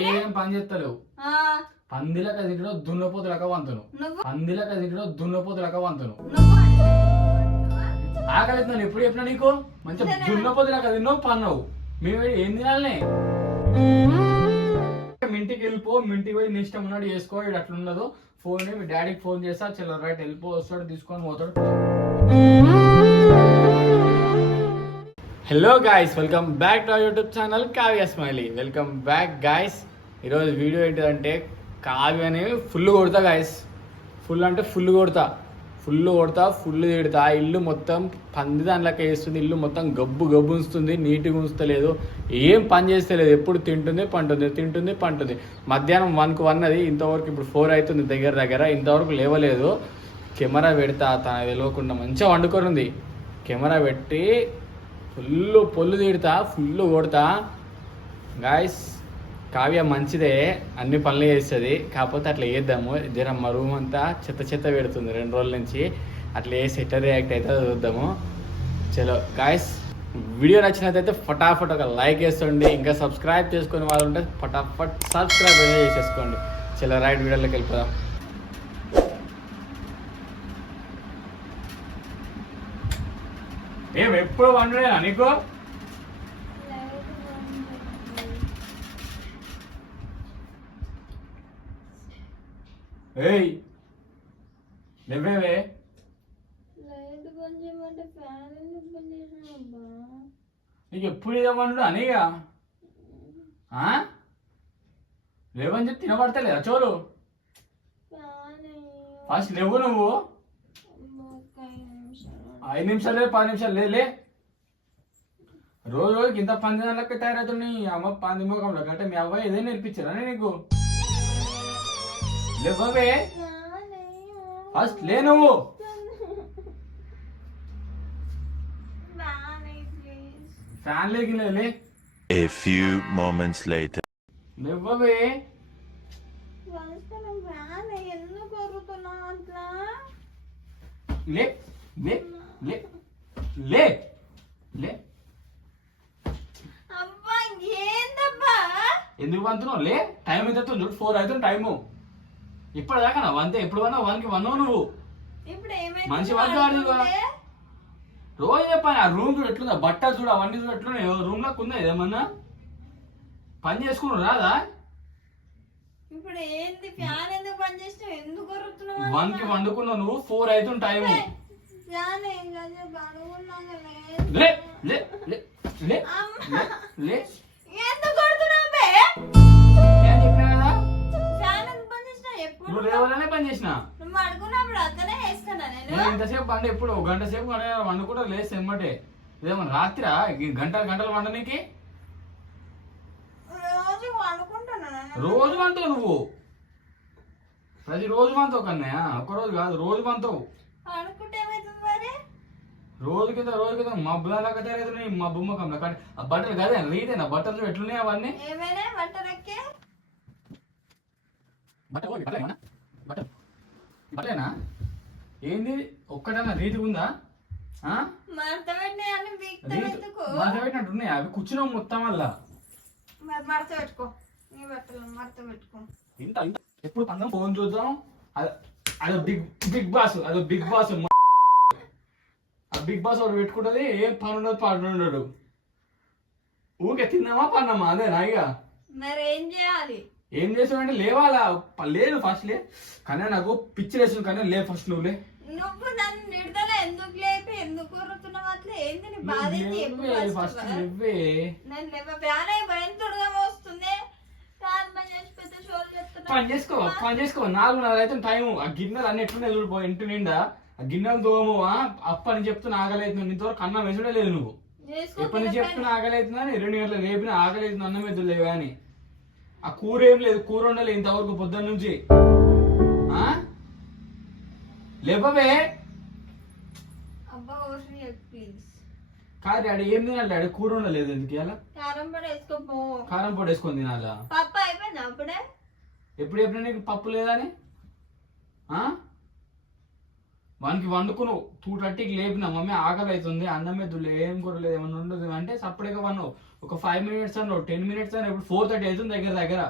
ఏం పని చేస్తలేవు. ఆ, పందిలక తింటో దున్నపోతులక వంతును. నువ్వు? పందిలక తింటో దున్నపోతులక వంతును. ఆకలి ఎప్పుడు చెప్పినా నీకు? మంచిగా దున్నపోతులక తిన్నావు పన్నావు. మేము ఏం తినాలనే? మింటికి వెళ్ళిపో మింటికి పోయి నీ ఇష్టం ఉన్నాడు చేసుకో ఇది అట్లా ఉండదు ఫోన్ మీ డాడీకి ఫోన్ చేస్తా చిల్లర రైట్ వెళ్ళిపో వస్తాడు తీసుకొని పోతాడు. Hello guys welcome back to YouTube channel Kavya smiley welcome back guys ఈరోజు వీడియో ఏంటిదంటే కావ్యని ఫుల్ కొడతా గాయస్ ఫుల్ అంటే ఫుల్ కొడతా. ఫుల్ కొడతా ఫుల్ తిడతా. ఇల్లు మొత్తం పంది దానిలోకి వేస్తుంది. ఇల్లు మొత్తం గబ్బు గబ్బు ఉంచుతుంది. నీట్గా ఉంచుతలేదు ఏం పని చేస్తలేదు. ఎప్పుడు తింటుంది పంటుంది తింటుంది పంటుంది మధ్యాహ్నం వన్కు వన్ అది. ఇంతవరకు ఇప్పుడు ఫోర్ అవుతుంది దగ్గర దగ్గర. ఇంతవరకు లేవలేదు. కెమెరా పెడతా తన తెలియకుండా మంచిగా వండుకొని ఉంది. కెమెరా పెట్టి ఫుల్ పొల్లు తీడతా ఫుల్ కొడతా. గాయస్ కావ్య మంచిదే అన్ని పనులు చేస్తుంది. కాకపోతే అట్లా చేద్దాము. జర మా రూమ్ అంతా చెత్త చెత్త పెడుతుంది రెండు రోజుల నుంచి. అట్లా వేసి ఎట్లా రియాక్ట్ అవుతుందో చూద్దాము. చలో గాయస్ వీడియో నచ్చినట్లయితే ఫటాఫట్ ఒక లైక్ వేసుకోండి. ఇంకా సబ్స్క్రైబ్ చేసుకునే వాళ్ళు ఉంటే ఫటాఫట్ సబ్స్క్రైబ్ చేసేసుకోండి. చలో రైట్ వీడియోలోకి వెళ్ళిపోదాం. ఏం ఎప్పుడు వండలేదా నీకు? ఏయ్ నువ్వేవే? నీకు ఎప్పుడు ఇవ్వమండు అనిగా లేవని చెప్పి తినబడతలేదా చోరు ఫస్ట్ లేవు నువ్వు? ఐదు నిమిషాలు లేదు పది నిమిషాలు లేదు లే. రోజు రోజుకి ఇంత పంది దానిలకి తయారవుతుంది అమ్మ పంది ముఖంలో అంటే మీ అవ్వ ఏదైనా నేర్పించారా నీకు? లేవే ఫస్ట్ లే నువ్వు. ఫ్యాన్ లేకి లే. A few moments later. లేవే ఎందుకు అట్లా లే. లే. లే లే లే. ఎందుకు వంతున్నావు లే టైం ఎంత చూడు ఫోర్ అవుతుంది టైము. ఇప్పటిదాకా నా వంతే ఎప్పుడు వన్నా వన్కి వన్నావు నువ్వు. ఇప్పుడు మంచి వంట. అనుకుంటే? రోజు చెప్పాను ఆ రూమ్ చూడు ఎట్లుందా బట్టలు చూడు అవన్నీ చూడు ఎట్లున్నాయి రూమ్లోకి ఉందా ఏమన్నా? పని చేసుకున్నావు రాదా? ఇప్పుడు ఏంది? ఫ్యాన్ ఎందుకు బంద్ చేసినావు ఎందుకు వండుకున్నావు నువ్వు ఫోర్ అవుతుంది టైము. లే లే లే లే. లే నువ్వు లేవాలనే పని చేసిన? ఇంతసేపు పండు ఎప్పుడు గంట సేపు వండుకుంటా లేస్తే ఎమ్మటే. ఇదేమన్నా రాత్రా గంట గంటలు వండనీకి రోజు వంతావు నువ్వు. ప్రతి రోజు వంతావు కన్నయ్య ఒక్క రోజు కాదు రోజు వంతావు రోజు కింద రోజు కింద మబ్బు దాకా తయారవుతున్నాయి మబ్బు ముఖంలో కానీ ఆ బట్టలు కదే రీతేనా? బట్టలు ఎట్లున్నాయి అవన్నీ. బట్టలు బట్టలేనా బట్టలేనా? ఏంది? ఒక్కటన్నా రీతి ఉందా? మడత పెట్టినట్టు ఉన్నాయి. అవి కూర్చున్నావు మొత్తం వల్ల మడత పెట్టుకో. మడత ఇంత ఇంత. ఎప్పుడు పందం? ఫోన్ చూద్దాం. అది- బిగ్ బిగ్ బాస్ అదో బిగ్ బాస్ బిగ్ బాస్ ఒకటి పెట్టుకుంటది ఏం పని ఉండదు పాడు ఉండడు ఊకే తిన్నామా పన్నామా అదే మరి ఏం చేయాలి? ఏం చేసావంటే లేవాలా? లేదు ఫస్ట్ లే. కానీ నాకు పిచ్చి లేచింది కానీ లే ఫస్ట్ నువ్వు లే. నువ్వు నన్ను ఎందుకు లేపి ఎందుకు కొరుతున్నావు అట్లా? ఏంది నీ బాధ ఏంది? ఎప్పుడు ఫస్ట్? నువ్వే. నేను లేప వస్తుంది పని చేసుకో పని చేసుకో. నాలుగున్నర అయితే టైం ఆ గిన్నెలు అన్ని ఎట్లున్నాయి చూడిపో ఇంటి నిండా. ఆ గిన్నెలు తోమవా? అప్పని చెప్తున్నా ఆగలేదు ఇంతవరకు అన్నం వేసుడే లేదు నువ్వు. ఎప్పటి నుంచి. చెప్తున్నా ఆగలేతుందని రెండు గంటలు లేపిన ఆగలేదు అన్నం ఎద్దు లేవా అని. ఆ కూర ఏం లేదు కూర ఉండలేదు ఇంతవరకు పొద్దున్న నుంచి. ఆ? లేపవే. కాదు డాడీ ఏం తినాలి డాడీ? కూర ఉండలేదు ఎందుకు ఇలా కారం పొడి వేసుకోపో కారం పొడి వేసుకొని తినాలా? పప్పు అయిపోయింది అప్పుడే? ఎప్పుడు ఎప్పుడు నీకు పప్పు లేదని ఆ? వానికి వండుకును. టూ థర్టీకి లేపిన మమ్మీ ఆకలి అవుతుంది అన్నం ఎద్దులు ఏం కూర లేదు ఏమన్నా ఉండదు అంటే సపరేట్గా వన్ ఒక ఫైవ్ మినిట్స్ అన్నావు టెన్ మినిట్స్ అని ఇప్పుడు ఫోర్ థర్టీ అవుతుంది దగ్గర దగ్గర.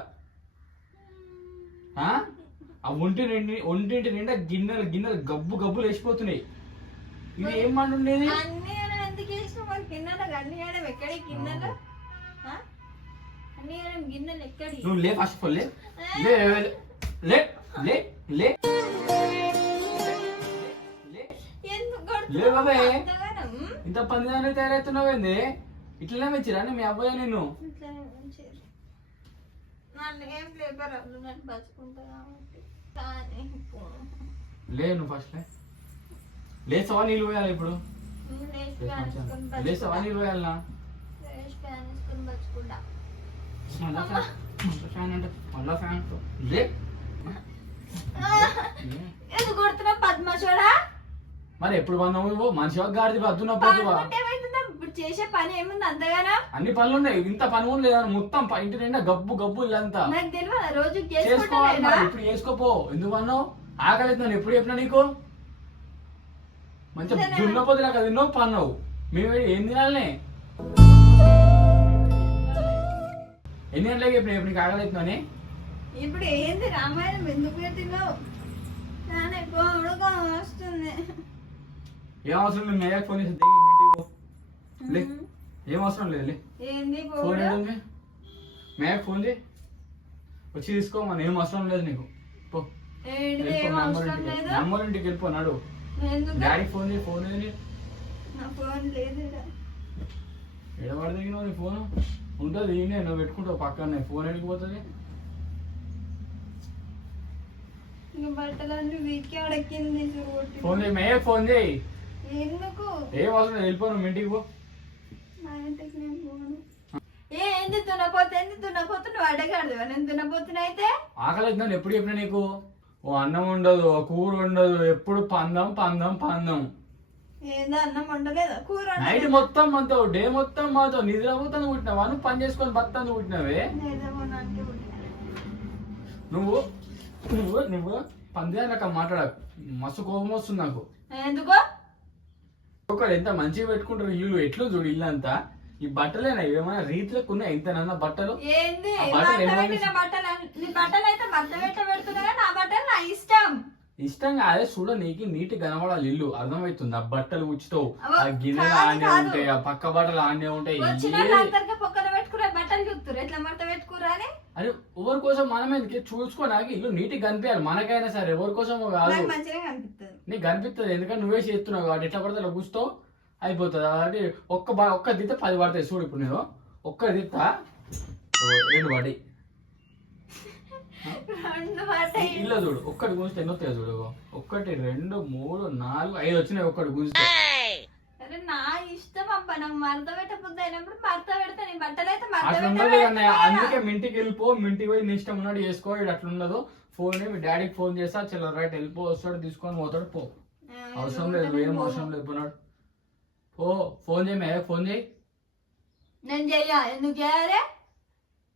ఆ? ఒంటి నిండి ఒంటింటి నిండా గిన్నెలు గిన్నెలు గబ్బు గబ్బులు వేసిపోతున్నాయి. ఇది ఏం అన్ని అన్ని? అన్ని ఎక్కడి నువ్వు లే ఫస్ట్ లే లే లే లే. ఇంత పందిదాన్ని తయారవుతున్నావు ఏంది? ఇట్లనే మెచ్చిరా మీ అబ్బాయి. నన్ను. లే నువ్వు ఫస్ట్ లేసావా నీళ్ళు పోయాలి ఇప్పుడు. లేసావా నీళ్ళు పోయాలనా? ఫ్యాన్ అంటే మళ్ళా ఫ్యాన్ లే. ఎందుకు కొడుతున్నావు పద్మచోడా మరి ఎప్పుడు బంధం నువ్వు మనిషి ఏమైతుందా ఇప్పుడు చేసే పని ఏముంది అంతగానో? అన్ని పనులు ఉన్నాయి. ఇంత పని కూడా లేదా? మొత్తం ఇంటి నిండా గబ్బు గబ్బు ఇల్లంతా. నాకు తెలియదు రోజు చేసుకోవాలి ఇప్పుడు చేసుకోపో ఎందుకు అన్నావు? ఆకలి నేను ఎప్పుడు చెప్పినా నీకు? మంచిగా నాకు అది తిన్నావు పన్నావు మేము ఏం తినాలనే? ఎన్ని గంటలకి చెప్పిన ఇప్పుడు నీకు ఆకలి ఇప్పుడు ఏంది? రామాయణం ఎందుకు పెట్టినావు వస్తుంది. ఏం అవసరం లేదు మేయకు ఫోన్ చేసి దిగి మీ ఇంటికి పో. లే ఏం అవసరం లేదు లే. ఏంది ఫోన్ పోవడం? ఏంటండి మేయకు ఫోన్ చేయి. వచ్చి తీసుకో మన ఏం అవసరం లేదు నీకు. పో. ఏంటిది వెళ్ళిపో, ఏం అవసరం ఇంటికి. లేదు? ఇంటికి వెళ్ళిపోనాడు ఎందుకు? డాడీకి ఫోన్ చేయి ఫోన్ ఏది నా ఫోన్ లేదు ఈడ. ఎడబడి దిగినావు నీ ఫోన్ ఉంటుంది ఈయనే నువ్వు పెట్టుకుంటావు పక్కనే. ఫోన్ ఎడిగిపోతుంది ఇంక బట్టలన్నీ వీకే అడక్కింది చూడు. ఫోన్ చేయి మేయకు ఫోన్ చేయి. ఎందుకు? ఏం అవసరం లేదు వెళ్ళిపో నువ్వు ఇంటికి పో. మా ఇంటికి నేను పోను. ఏ ఏంది దున్నపోతు నువ్వు అడగాడు నేను దున్నపోతున్నా అయితే? ఆకలి అవుతుందని ఎప్పుడు చెప్పినా నీకు? ఓ అన్నం ఉండదు ఓ కూర ఉండదు. ఎప్పుడు పందం పందం పందం. ఏందో అన్నం కూర నైట్? మొత్తం మాతో డే మొత్తం మాతో నిద్ర పోతాను పుట్టినావా? నువ్వు పని చేసుకొని లేదేమో నాకే పుట్టినా. నువ్వు నువ్వు నువ్వు పందేళ్ళక మాట్లాడకు. మస్తు కోపం వస్తుంది నాకు. ఎందుకో? ఒకరు ఎంత మంచిగా పెట్టుకుంటారు ఇల్లు ఎట్లు చూడు ఇల్లు అంతా ఈ బట్టలేనా ఏమైనా రీతిలోకి ఉన్నాయి? ఎంతనన్నా బట్టలు? ఏంది? ఆ మడత బట్టలు ఏమో పెట్టిన బట్టలు అన్- నీ బట్టలు అయితే మడత పెట్ట పెడుతున్నా కానీ నా బట్టలు నా ఇష్టం. ఇష్టంగా అదే చూడ నీకు నీటి కనబడాలి ఇల్లు. అర్థమవుతుంది? ఆ బట్టలు ఉచ్చుతావు అవ్వ, ఆ గిన్నెలు ఆనే. ఉంటాయి ఆ పక్క బట్టలు ఆనే ఉంటాయి. ఏ- పొక్కన చూపుతారు ఎట్లా మడత పెట్టుకురా అని అరే ఎవరి కోసం మనం ఎందుకు చూసుకోడానికి ఇల్లు నీటికి కనిపించాలి? మనకైనా సరే ఎవరి కోసం కాదు. నాకు మంచిగా కనిపిస్తుంది నీకు కనిపిస్తుంది ఎందుకంటే నువ్వే చేస్తున్నావు కాబట్టి ఎట్లా పడితే అలా కూర్చుతావు అయిపోతుంది. కాబట్టి ఒక్క బా ఒక్క దిత్తే పది పడతాయి చూడు ఇప్పుడు నేను. ఒక్క దిత్త ఓ, రెండు పడి రెండు. ఇల్లు చూడు ఒక్కటి గుంజితే ఎన్నో వస్తాయి చూడు. ఒక్కటి రెండు మూడు నాలుగు ఐదు వచ్చినాయి ఒక్కటి గుంజితే అరే నా ఇష్టం అబ్బా నాకు అయినప్పుడు మడత పెడతా నీ బట్టలు అయితే మడత అట్లా పెట్ట ఉండదు అన్నయ్య. పెడతా. అందుకే మీ ఇంటికి వెళ్ళిపో మీ ఇంటికి పోయి నీ ఇష్టం ఉన్నాడు చేసుకో ఇది అట్లా ఉండదు ఫోన్ మీ డాడీకి ఫోన్ చేస్తా చల్ల రైట్ వెళ్ళిపో వస్తాడు తీసుకొని పోతాడు పో. అవసరం లేదు ఏం అవసరం లేదు పోనాడు పో ఫోన్ చేయి ఫోన్ చేయి. నేను చెయ్య ఎందుకు చేయాలి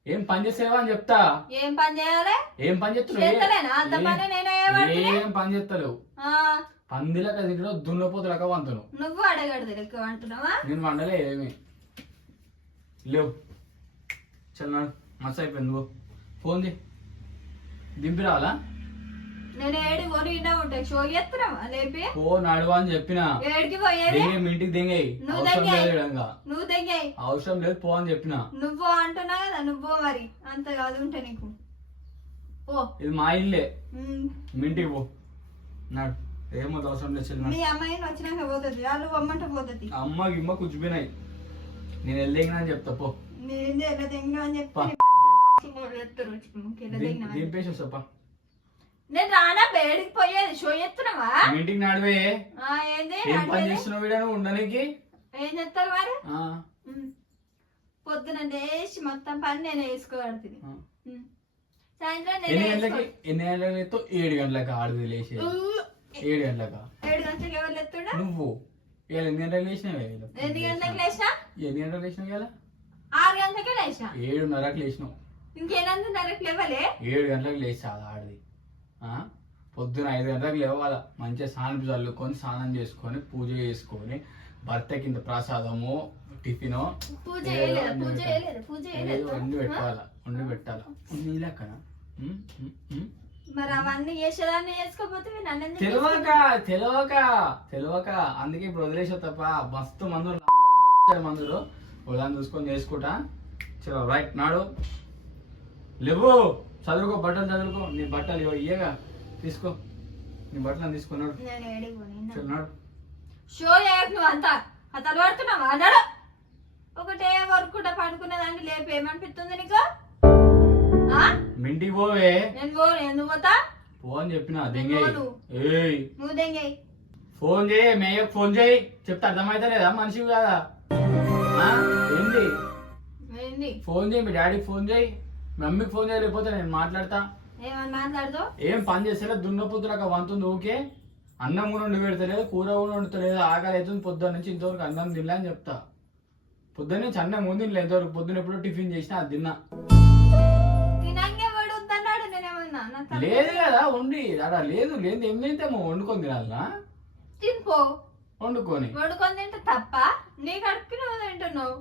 ఏం పని చేసేవా అని చెప్తా. ఏం పని చేయాలి? ఏం పని చేస్తున్నావు? చేస్తలేనా? అంత ఏ- పని నేనే ఏ- చేయబడుతుంది ఏం పని చేస్తలేవు? పందిలక తింటాడు దున్నపోతులక వంతును నువ్వు అడగడదు ఎక్కువ అంటున్నావా నేను వండలే ఏమి. లేవు. చల్ మస్తు అయిపోయింది పో ఫోన్ చేయి దింపి రావాలా? నేను ఏడి కొని ఇన్నా ఉంటాయి షో చేస్తున్నావా? లేపి. పో నడువా అని చెప్పిన. ఏడికి పోయేది? దింగే మీ ఇంటికి దింగేయి. నువ్వు అవసరం దింగేయ్. లేదు ఈడంగా. నువ్వు తెగాయి అవసరం లేదు పో అని చెప్పిన. నువ్వు అంటున్నావు కదా నువ్వు మరి. అంత కాదు ఉంటే నీకు. ఓ ఇది మా ఇల్లే. ఉమ్. మీ ఇంటికి పో. నాడు. ఏమో అవసరం లేదు మీ అమ్మాయిని వచ్చినాక పోతుంది వాళ్ళు పొమ్మంటే పోతుంది. అమ్మ గిమ్మ కూర్చుపోయినాయి నేను వెళ్ళిన అని చెప్తా పో. నేను తెంగా అని పా. చెప్తారు దిం- దింపేసి వస్తా నేను రానా? బయటికి పోయేది షో చేస్తున్నావా? మీ ఇంటికి నడివే. ఆ, ఏంది? ఏం పని? చేస్తున్నావు వీడ నువ్వు ఉండడానికి ఏం చేస్తారు మరి. పొద్దున లేచి మొత్తం పని నేను. ఉమ్. సాయంత్రం ఎన్ని నేను గంటలకి ఎన్ని గంటలకి? ఏడు గంటలకు ఆడది లేచి ఏడు గంటలకా? ఏడు గంటలకు ఎవరు ఎత్తుడా నువ్వు. ఇవాళ ఎన్ని గంటలకు లేచినావు ఇవాళ? ఎన్ని గంటలకు లేచినా ఎన్ని గంటలకు లేచినావు ఇవాళ? ఆరు గంటలకే లేచినా ఏడున్నరకు లేచినావు. ఇంకేనందున్నరకు లేవలే? ఏడు గంటలకు లేచి ఆడది? పొద్దున ఐదు గంటలకు లేవాల మంచిగా స్నానం చల్లుకొని స్నానం చేసుకొని పూజ చేసుకొని భర్త కింద ప్రసాదము టిఫిన్ వండి పెట్టాల. వండి పెట్టాల? నీ మరి అవన్నీ చేసేదాన్ని ఎందుకు తెలియక తెలియక తెలియక అందుకే ఇప్పుడు వదిలేసా తప్ప మస్తు మందులు మందులు. ఉదాహరణ చూసుకొని చేసుకుంటా. చలో రైట్ నాడు. లేవు. చదువుకో బట్టలు చదువుకో. నీ బట్టలు ఇవ్వ ఇయ్యగా. తీసుకో. నీ బట్టలు తీసుకున్నాడు. చలో షో చేయకు నువ్వు అంతా. అతను పడుతున్నావా అన్నాడు ఒకటే వర్క్ కూడా పడుకునేదాన్ని లేపు ఏమనిపిస్తుంది నీకు? మింటికి పోవే. నేను పోను ఎందుకు పోతా? ఫోన్ చెప్పిన దెంగే పోను. ఏయ్. నువ్వు దెంగేయి. ఫోన్ చేయి మేయకు ఫోన్ చేయి. చెప్తే అర్థమైతలేదా? మనిషివి కాదా? ఆ? ఏంది? ఏంది? ఫోన్ చేయి మీ డాడీకి ఫోన్ చేయి. మీ మమ్మీకి ఫోన్ చేయలేకపోతే నేను మాట్లాడతా. ఏమని ఏం పని చేస్తలే దున్నపోతులాగా వంతుంది ఊకే అన్నం కూడా వండి పెడతలేదు కూర కూడా వండుతలేదు. ఆకలి అవుతుంది పొద్దున్న నుంచి ఇంతవరకు అన్నం తినలే అని చెప్తా. పొద్దున్న నుంచి అన్నం ముందు తినలే ఇంతవరకు పొద్దున్న ఎప్పుడో టిఫిన్ చేసినా అది తిన్నా. లేదు కదా వండి అలా లేదు లేదు ఏం తింటామో వండుకొని తినాలనా? తినిపో. వండుకొని. వండుకొని తింటే తప్ప నీ నువ్వు తింటున్నావు.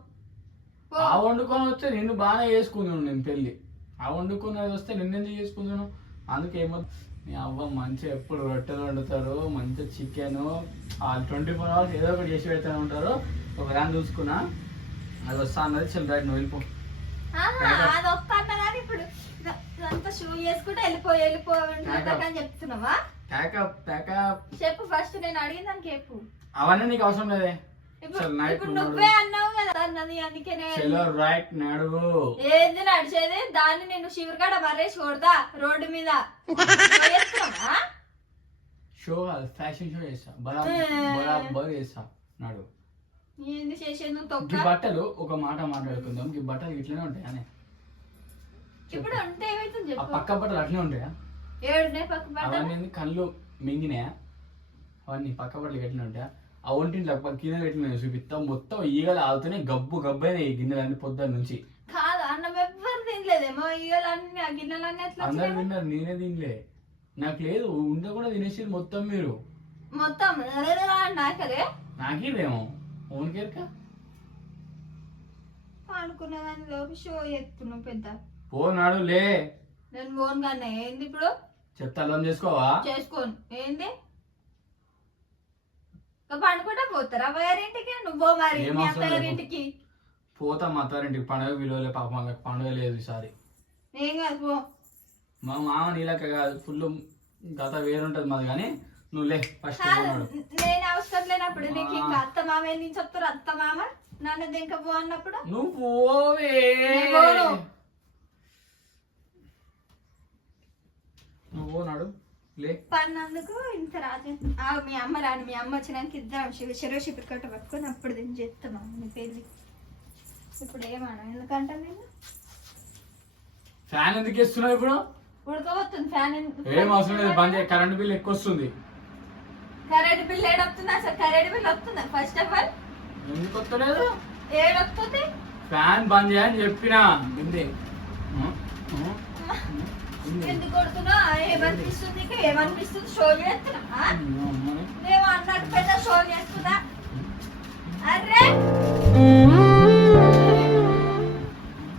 ఆ వండుకొని వస్తే నిన్ను బాగానే చేసుకుందును నేను పెళ్ళి. ఆ వండుకున్నది వస్తే నిన్నెందుకు చేసుకుందును అందుకే ఏమో మీ అవ్వ మంచిగా ఎప్పుడు రొట్టెలు వండుతారు మంచిగా చికెన్ ట్వంటీ ఫోర్ అవర్స్ ఏదో ఒకటి చేసి పెడతానే ఉంటారు. ఒక రాన్ చూసుకున్నా. అది వస్తా అన్నది చెల్లి రైట్ నువ్వు వెళ్ళిపో ఇప్పుడు ఇద- ఇదంతా షూ చేసుకుంటే వెళ్ళిపో వెళ్ళిపో అని చెప్తున్నావా? ప్యాకప్ ప్యాకప్ చెప్పు ఫస్ట్ నేను అడిగిన దానికి చెప్పు. అవన్నీ నీకు అవసరం లేదే. ఇప్పుడు. నువ్వే అన్నావు కదా అన్నది అందుకే రైట్ నడువు. ఏంది నడిచేది? దాన్ని నేను శివరికాడ మరేసి కొడతా రోడ్డు మీద? షో ఫ్యాషన్ షో చేస్తా. బరా ఏ. బరాబర్ చేస్తా. నడు ఏంది చేసేది? నువ్వు బట్టలు ఒక మాట మాట్లాడుకుందాం. ఈ బట్టలు ఇట్లనే ఉంటాయి అనే. ఇప్పుడు ఉంటే ఏమైతుంది ఆ చెప్పు. పక్క బట్టలు అట్లనే ఉంటాయా ఏడునే పక్క పడ్డా అవన్నీ ఏంది కళ్ళు మింగినాయా? అవన్నీ పక్క బట్టలు ఎట్లా ఉంటాయా ఆ ఒంటింట్లో గిన్నెలు ఎట్లా చూపిస్తాం మొత్తం ఈగలు ఆగుతూనే గబ్బు గబ్బైన ఈ గిన్నెలన్నీ పొద్దున్న నుంచి. కాదు అన్నం ఎవ్వరు తినలేదేమో. ఇయ్యాలన్నీ ఆ గిన్నెలన్నీ ఎట్లా అందరు వచ్చినాయి? నేనే తినలే. నాకు లేదు ఉండే కూడా తినేసి మొత్తం మీరు. మొత్తం? నాకదే. నాకేమో ఓన్ కేర్క అనుకున్న దాని లోపు షో ఎత్తున్నావు పెద్ద. పో నాడు లే. నేను ఫోన్ కన్నా ఏంది ఇప్పుడు? చెప్తా అర్థం చేసుకోవా? చేసుకోను. ఏంది? పండుకుంటా పోతారా? వేరింటికి నువ్వు మరి ఏం మీ అవసరం లేదు. అత్తగారింటికి. పోతా మా అత్తారింటికి పండుగ విలువలే పాప వాళ్ళకి పండుగ లేదు ఈసారి. ఏం కాదు పో. మా మామ నీలక కాదు. ఫుల్ గత వేరుంటది మాది కానీ నువ్వు లే ఫస్ట్ కాదు పోనాడు. నేను అవసరం లేనప్పుడు నీకు. ఇంకా అత్త మామ ఏం చెప్తారు? అత్త మామ నన్ను పో అన్నప్పుడు? నువ్వు పోవే. నేను పోను. పోనాడు. లే. పన్నందుకు ఇంత రాజు ఆ, మీ అమ్మ రాని మీ అమ్మ వచ్చినాక ఇద్దరం శివ చెరువు కట్ట పట్టుకొని అప్పుడు దీన్ని చేస్తామా నీ పెళ్ళి. ఇప్పుడు ఏమన్నా? ఎందుకంటే నేను ఫ్యాన్ ఎందుకు ఇస్తున్నావు ఇప్పుడు? ఉడకబోతుంది ఫ్యాన్ ఏం అవసరం లేదు బంద్ కరెంట్ బిల్ ఎక్కువ వస్తుంది. కరెంట్ బిల్ ఏడొస్తుంది అసలు కరెంట్ బిల్ వస్తుందా? First of all. ఎందుకు వస్తలేదు? ఏడొస్తుంది ఫ్యాన్ బంద్ చేయని చెప్పినా. ఉంది ఎందుకు కొడుతున్నా? ఏమనిపిస్తుంది? నీకు? ఏమనిపిస్తుంది? షో చేస్తున్నా? నేను అన్నట్టు పెద్ద షో చేస్తున్నా. అర్రే!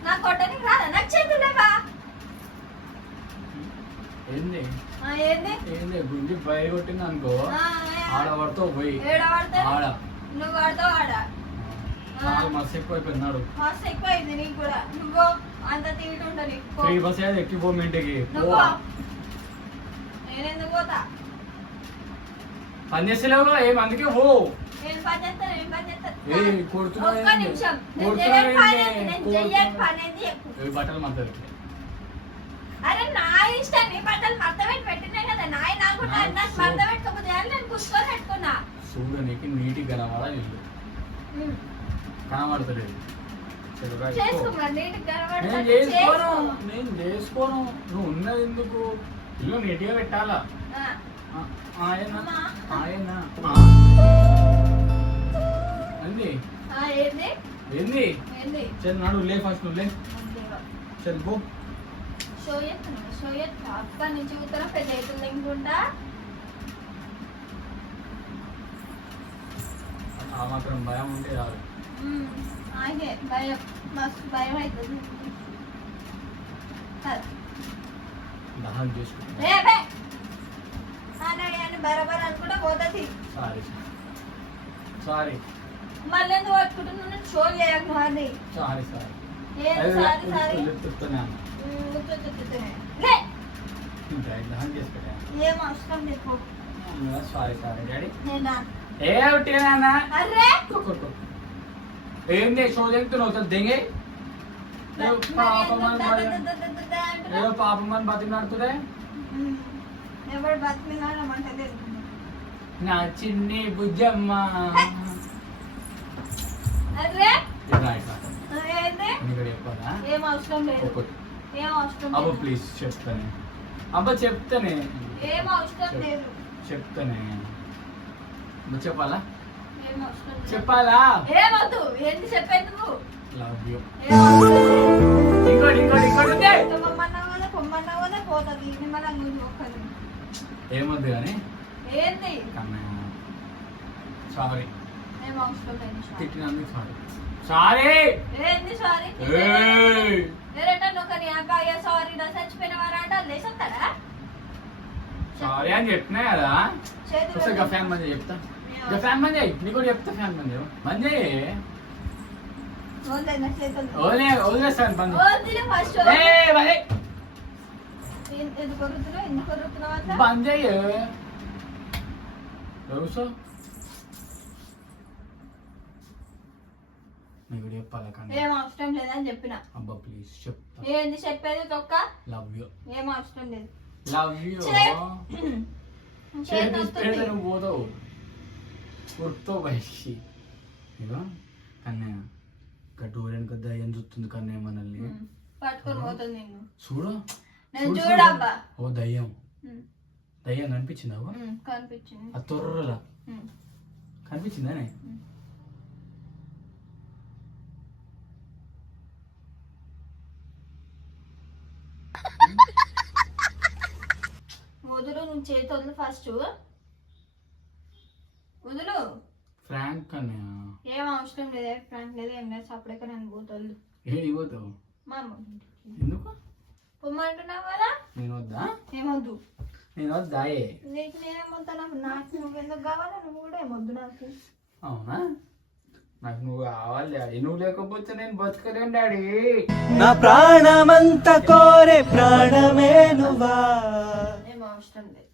నా కొట్టనికి రాదా? నాకు చేతులేవా ఏంది? ఏంది? గుండి బయ కొట్టింది అనుకో. ఆడ పడతావు పోయి. ఆడ. నువ్వు పడతావు ఆడ. మస్తు ఎక్కువైపోయినాడు మస్తు ఎక్కువైంది నీకు కూడా. నువ్వు అంత నీకు పో. ఫ్రీ బస్ అయితే ఎక్కిపో మీ ఇంటికి. నువ్వు పో. పో. నేను ఎందుకు పోతా? పని చేస్తలేవు ఏం అందుకే పో. నేను పని చేస్తాను నేను పని చేస్తాను ఏయ్, కొడుతున్నావు ఒక్క ఏంది? నిమిషం. నేను కొడుతున్నావు చేయని పని ఏంది? ఏంది? నేను చెయ్యని కొడుతున్నావు. పని ఏంది? చెప్పు. ఏ బట్టలు మాత్రం అరే నా ఇష్టం. నీ బట్టలు మడత పెట్టి పెట్టినాయి కదా నాయ నాకు నా నాకు నాకు సో- మడత పెట్టుకోకపోతే అని నేను కూర్చొని పెట్టుకున్నా. చూడడానికి నీటి ఇల్లు. కనబడతలేదు. నేను చేసుకోను నేను చేసుకోను. నువ్వు ఉన్నది ఎందుకు? ఇల్లు నీట్గా పెట్టాలా? ఆ, ఆయన. ఆయన. అంది ఏంది? చల్ నాడు లే ఫస్ట్ నువ్వు లే. చల్ పో. షో చేస్తున్నావు షో చేస్తా అప్పటి నుంచి ఉత్తరం పెద్ద అవుతుంది ఇంకుంటా ఆ మాత్రం భయం ఉంటే చాలు. ఆయనే భయం మస్తు భయం అవుతుంది కదా. దహనం చేసుకుంటా ఏ బే అని అని బరాబర్ అనుకుంటా పోతుంది సారీ సారీ మళ్ళీ ఎందుకు పట్టుకుంటున్నాను షో చేయకు అది సారీ సారీ ఏం సారీ సారీ చెప్తున్నా లే దహనం చేసుకుంటా ఏం అవసరం లేదు సారీ సారీ డాడీ నేనా ఏ ఉట్టిగా అర్రే ఏంది షో చెప్తున్నావు సార్ దెంగే. పాపం ఏదో పాపం అని బతికినారమ్మంటే నా చిన్ని బుజ్జమ్మ. ఏం ఏం అబ్బా ప్లీజ్ చెప్తానే. అబ్బా చెప్తానే. ఏం చెప్తానే. చెప్పాలా? ఏం చెప్పాలా? ఏమవుతు ఏంటి చెప్పేందుకు లవ్ యూ ఏం అవసరం లేదు. ఇంకోటి ఇంకోటి ఇంకోటి ఉంది పొమ్మన్నావు కదా పొమ్మన్నావు కదా పోతుంది నిమ్మలం గురించి ఒక్కది ఏమొద్దు కానీ ఏంది? సారీ ఏం అవసరం లేదు సారీ. తిట్టినందుకు సారీ సారీ ఏంది సారీ ఏయ్! వేరేటో ఒక నీ అబ్బాయి సారీ నా చచ్చిపోయిన వారాట లేసొస్తారా? సారీ అని చెప్పినా కదా? ఒకసారి ఫ్యాన్ చెప్తా. ఫ్యాన్ చేయి నీకు కూడా చెప్తా ఫ్యాన్ వదిలేస్తాను బంద్ వదిలే ఫస్ట్ ఏ బంద్ నీకు చెప్పాలా కానీ? అవసరం లేదని చెప్పిన. అబ్బా ప్లీజ్ చెప్తా. ఏంది చెప్పేది తొక్క? లవ్ యూ ఏం అవసరం లేదు. లవ్ యూ చేతి నువ్వు పోతావు. ఉరుకుతావు బయటికి ఇగో కన్నయ్య వెనక దయ్యం చూస్తుంది కన్నయ్య మనల్ని? పట్టుకొని పోతుంది చూడు నేను చూడబ్బా చూడు. ఓ దయ్యం. దయ్యం కనిపించిందావా ఉమ్, కనిపించింది. ఆ తొర్రలా ఉమ్, కనిపించిందానే ఉమ్. వదులు నువ్వు చేతి వదులు ఫస్ట్ వదులు. ఫ్రాంక్ కన్నయ్య ఏం అవసరం లేదు ఫ్రాంక్ లేదు ఏం లేదు అప్పుడే నేను పోతాను ఏడికి పోతావు మా అమ్మ ఎందుకు? పొమ్మంటున్నావు కదా? నేను వద్దా? ఏమొద్దు నేను వద్దాయే నీకు నేనేమొద్దా నాకు నాకు నువ్వు ఎందుకు కావాలా? నువ్వు కూడా ఏమొద్దు నాకు. అవునా? నాకు నువ్వు కావాలి డాడీ. నువ్వు లేకపోతే నేను బతకలేను డాడీ. నా ప్రాణమంత కోరే ప్రాణమే నువ్వా? ఏం అవసరం లేదు.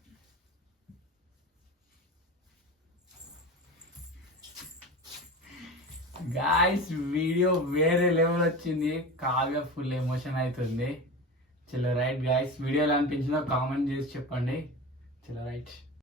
గాయస్ వీడియో వేరే లెవెల్ వచ్చింది. కావ్య ఫుల్ ఎమోషన్ అవుతుంది చలో రైట్ గాయస్ వీడియోలో అనిపించిందో కామెంట్ చేసి చెప్పండి. చలో రైట్